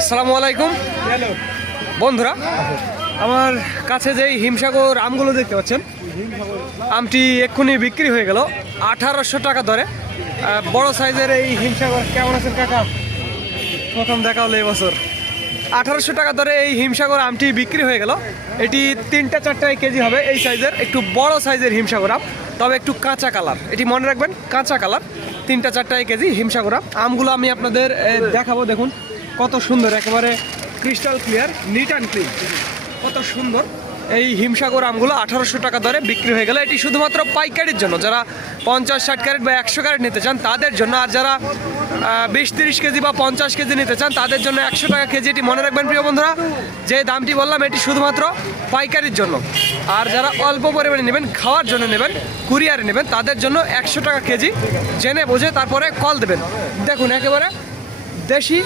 আসসালামু আলাইকুম। বন্ধুরা আমার কাছে যেই হিমসাগর আমগুলো দেখতে পাচ্ছেন আমটি এক্ষুনি বিক্রি হয়ে গেল আঠারোশো টাকা ধরে বড় সাইজের এই হিমসাগর কেমন আছেন কাকা? প্রথম দেখা হলো এবছর আঠারোশো টাকা ধরে এই হিমসাগর আমটি বিক্রি হয়ে গেল। এটি তিনটা চারটায় কেজি হবে এই সাইজের একটু বড় সাইজের হিমসাগর আম তবে একটু কাঁচা কালার। এটি মনে রাখবেন কাঁচা কালার। তিনটা চারটায় কেজি হিমসাগর আম। আমগুলো আমি আপনাদের দেখাবো দেখুন। কত সুন্দর, একেবারে crystal clear neat and clean কত সুন্দর। এই হিমসাগর আমগুলো আঠারোশো টাকা দরে বিক্রি হয়ে গেল। এটি শুধুমাত্র পাইকারির জন্য। যারা পঞ্চাশ, ষাট ক্যারেট বা একশো ক্যারেট নিতে চান, তাদের জন্য। আর যারা বিশ, তিরিশ কেজি বা পঞ্চাশ কেজি নিতে চান, তাদের জন্য একশো টাকা কেজি। এটি মনে রাখবেন প্রিয় বন্ধুরা, যে দামটি বললাম, এটি শুধুমাত্র পাইকারির জন্য। আর যারা অল্প পরিমাণে নেবেন, খাওয়ার জন্য নেবেন, কুরিয়ারে নেবেন, তাদের জন্য একশো টাকা কেজি। জেনে বুঝে তারপরে কল দেবেন। দেখুন, একেবারে দেশি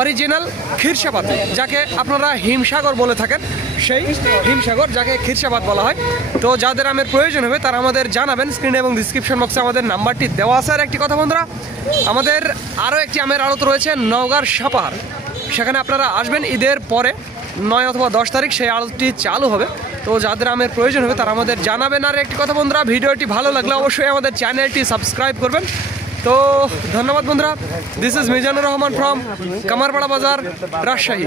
অরিজিনাল ক্ষীরসাপাত যাকে আপনারা হিমসাগর বলে থাকেন। সেই হিমসাগর, যাকে ক্ষীরসাপাত বলা হয়। তো যাদের আমের প্রয়োজন হবে, তারা আমাদের জানাবেন স্ক্রিনে এবং ডিসক্রিপশন বক্সে আমাদের নাম্বারটি দেওয়া আছে। আর একটি কথা বন্ধুরা, আমাদের আরও একটি আমের আড়ত রয়েছে, নওগাঁর সাপাহার সেখানে আপনারা আসবেন ঈদের পরে, নয় অথবা দশ তারিখ, সেই আড়তটি চালু হবে। তো যাদের আমের প্রয়োজন হবে, তারা আমাদের জানাবেন। আর একটি কথা বন্ধুরা, ভিডিওটি ভালো লাগলে অবশ্যই আমাদের চ্যানেলটি সাবস্ক্রাইব করবেন। তো ধন্যবাদ বন্ধুরা this is Mizanur Rahman from Kamarpara Bazar Rajshahi